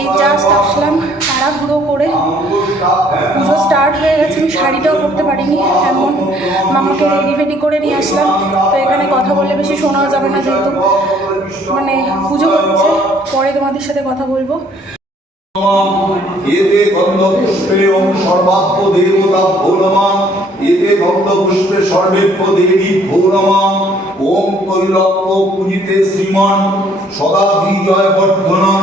এই জাস্ট আসলাম, তাড়াহুড়ো করে। পুজো স্টার্ট হয়ে গেছে, আমি শাড়িটাও পরতে পারিনি, এমন। মামাকে রেডি ফেডি করে নিয়ে আসলাম। তো এখানে কথা বললে বেশি শোনাও যাবে না যেহেতু। মানে পুজো হচ্ছে, পরে তোমাদের সাথে কথা বলব। এতে গন্ধপুষ্পে ওম সর্বাত্ম দেবতা ভো নমঃ এতে গন্ধপুষ্পে সর্বেভ্য দেবী ভো নমঃ ওম কৈলক্য পূজিতে শ্রীমান সদা বিজয় বর্ধনম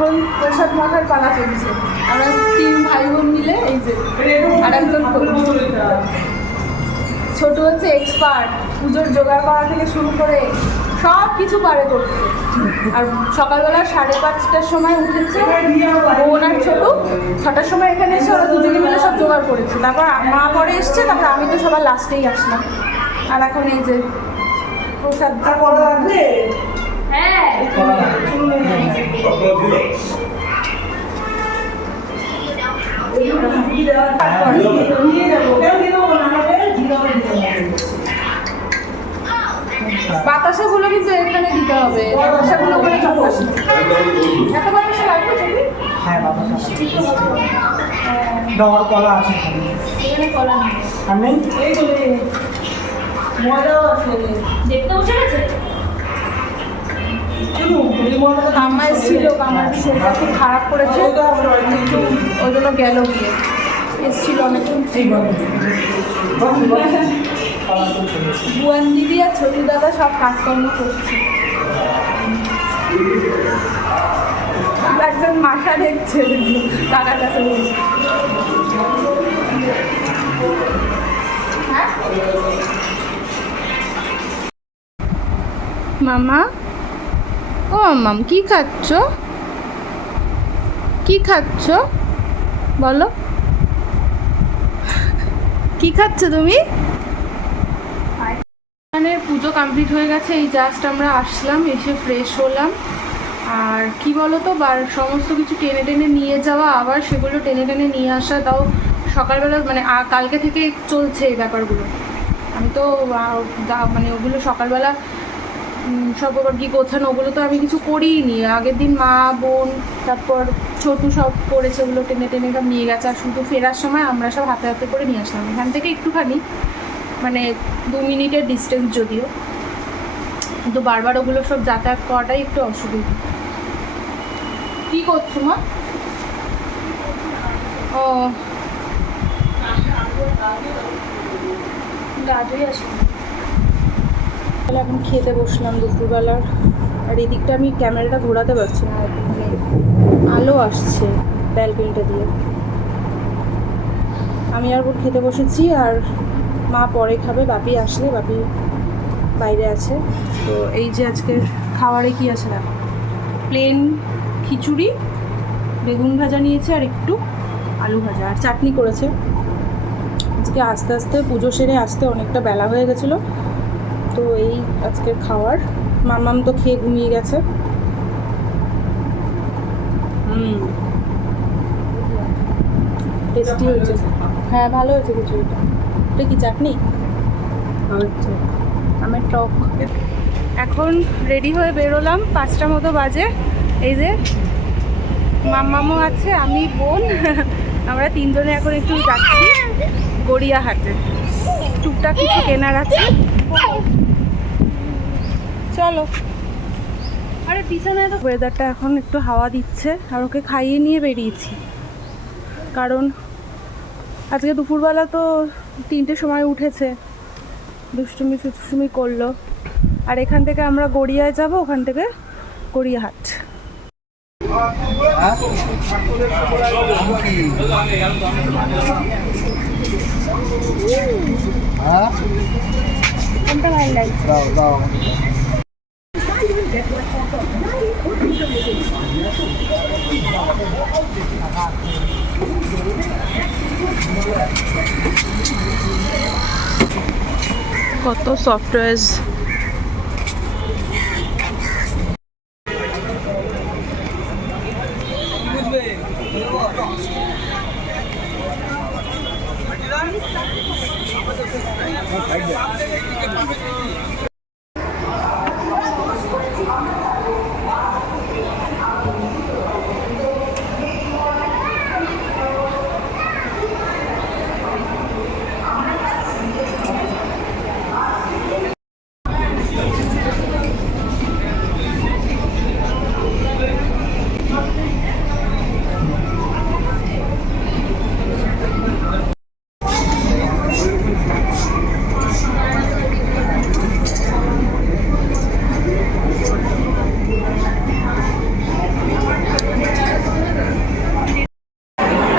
এখন প্রসাদ মাখার পালা চলছে। আমরা তিন ভাই বোন মিলে এই যে আর একজন ছোট হচ্ছে এক্সপার্ট পুজোর জোগাড় করা থেকে শুরু করে সব কিছু পারে করতে। আর সকালবেলা সাড়ে পাঁচটার সময় উঠেছে, বোন আর ছোট, ছটার সময় এখানে এসে ওরা দুজনে মিলে সব জোগাড় করেছে। তারপর মা পরে এসছে, তারপর আমি তো সবার লাস্টেই আসলাম। আর এখন এই যে প্রসাদ হ্যাঁ বাতাসাগুলো কিন্তু এখানে দিতে হবে। বাতাসাগুলো এত বাতাসা লাগবে হ্যাঁ ডবল কলা আছে এখানে। কলা নেই। আর নেই? মজাও আছে। দেখতে বসে গেছে? কামা এসেছিল কামার শরীরটা খুব খারাপ করেছে। ওই জন্য গেল গিয়ে। এসেছিল অনেকক্ষণ। বুয়ান দিদি আর ছোটু দাদা সব কাজকর্ম করছে। একজন মাসা দেখছে কাকার কাছে হ্যাঁ? মামা? ও মাম, কি খাচ্ছ? কি খাচ্ছ? বলো। কি খাচ্ছ তুমি? এখানে পুজো কমপ্লিট হয়ে গেছে, এই জাস্ট আমরা আসলাম, এসে ফ্রেশ হলাম। আর কি বলো তো বার, সমস্ত কিছু টেনে টেনে নিয়ে যাওয়া, আবার সেগুলো টেনে টেনে নিয়ে আসা, তাও সকালবেলা মানে কালকে থেকে চলছে এই ব্যাপারগুলো। আমি তো মানে ওগুলো সকালবেলা সব আবার কি গোছানো ওগুলো তো আমি কিছু করিনি। আগের দিন মা বোন তারপর ছোটু সব করেছে ওগুলো টেনে টেনে সব নিয়ে গেছে। আর শুধু ফেরার সময় আমরা সব হাতে হাতে করে নিয়ে আসলাম। এখান থেকে একটুখানি মানে দু মিনিটের ডিস্টেন্স যদিও। কিন্তু বারবার ওগুলো সব যাতায়াত করাটাই একটু অসুবিধা। কি করছ মা? ও। দাদুই আসবে। এখন খেতে বসলাম দুপুরবেলার আর এদিকটা আমি ক্যামেরাটা ঘোরাতে পারছি না মানে আলো আসছে ব্যালকনিটা দিয়ে। আমি আর বোন খেতে বসেছি আর মা পরে খাবে, বাপি আসলে, বাপি বাইরে আছে। তো এই যে আজকের খাবারে কি আছে না প্লেন খিচুড়ি, বেগুন ভাজা নিয়েছে আর একটু আলু ভাজা আর চাটনি করেছে। আজকে আস্তে আস্তে পুজো সেরে আসতে অনেকটা বেলা হয়ে গেছিল। তো এই আজকের খাওয়ার। মামাম তো খেয়ে ঘুমিয়ে গেছে। হুম। টেস্টি হয়েছে। হ্যাঁ ভালো হয়েছে কিছু এটা কি চাটনি? আচ্ছা আমার টক। এখন রেডি হয়ে বেরোলাম পাঁচটা মতো বাজে। এই যে মাম্মামও আছে আমি বোন। আমরা তিনজনে এখন একটু যাচ্ছি। গড়িয়াহাটে। টুকটাক কিছু কেনার আছে। চলো। আরে, পিছনে তো ওয়েদারটা এখন একটু হাওয়া দিচ্ছে আর ওকে খাইয়ে নিয়ে বেরিয়েছি। কারণ আজকে দুপুরবেলা তো তিনটে সময় উঠেছে। দুষ্টুমি ফুষ্টুমি করল। আর এখান থেকে আমরা গড়িয়ায় যাব, ওখান থেকে গড়িয়াহাট। কত সফটওয়্যার্স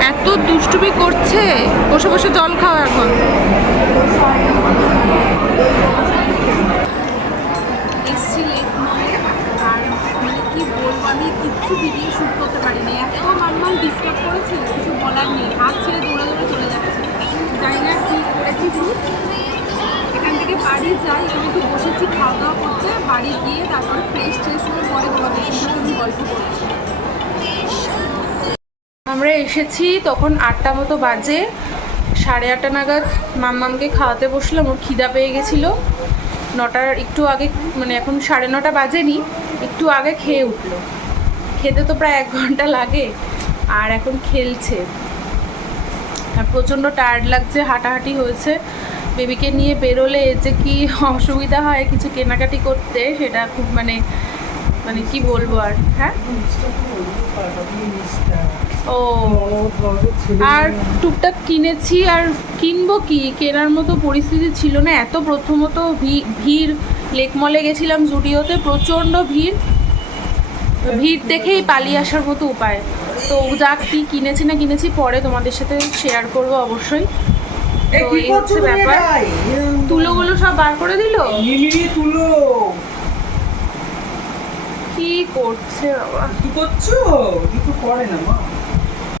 এত দুষ্টুমি করছে বসে বসে জল খাও এখন। আমি কিচ্ছু ভিডিও শ্যুট করতে পারিনি। কিছু বলার নেই। হাত ছেড়ে দৌড়ে দৌড়ে চলে যাচ্ছে। এখান থেকে বাড়ি বসেছি, খাওয়া দাওয়া বাড়ি গিয়ে গল্প আমরা এসেছি তখন আটটা মতো বাজে। সাড়ে আটটা নাগাদ মাম্মামকে খাওয়াতে বসলাম, ওর খিদা পেয়ে গেছিল। নটার একটু আগে মানে এখন সাড়ে নটা বাজেনি, একটু আগে খেয়ে উঠল। খেতে তো প্রায় এক ঘণ্টা লাগে, আর এখন খেলছে। আর প্রচণ্ড টায়ার্ড লাগছে, হাঁটাহাঁটি হয়েছে। বেবিকে নিয়ে বেরোলে যে কি অসুবিধা হয় কিছু কেনাকাটি করতে, সেটা খুব মানে মানে কি বলব আর হ্যাঁ? ও আর টুকটাক কিনেছি আর কিনবো কি? কেনার মতো পরিস্থিতি ছিল না। এত প্রথমত ভিড় লেক মলে গেছিলাম জুডিওতে প্রচণ্ড ভিড়। ভিড় দেখেই পালিয়ে আসার মতো উপায়। তো যাক কি কিনেছি না কিনেছি পরে তোমাদের সাথে শেয়ার করব অবশ্যই। তো এই হচ্ছে ব্যাপার। তুলোগুলো সব বার করে দিল? তুলো। কি করছে বাবা? কি করছ? কিছু করে না মা।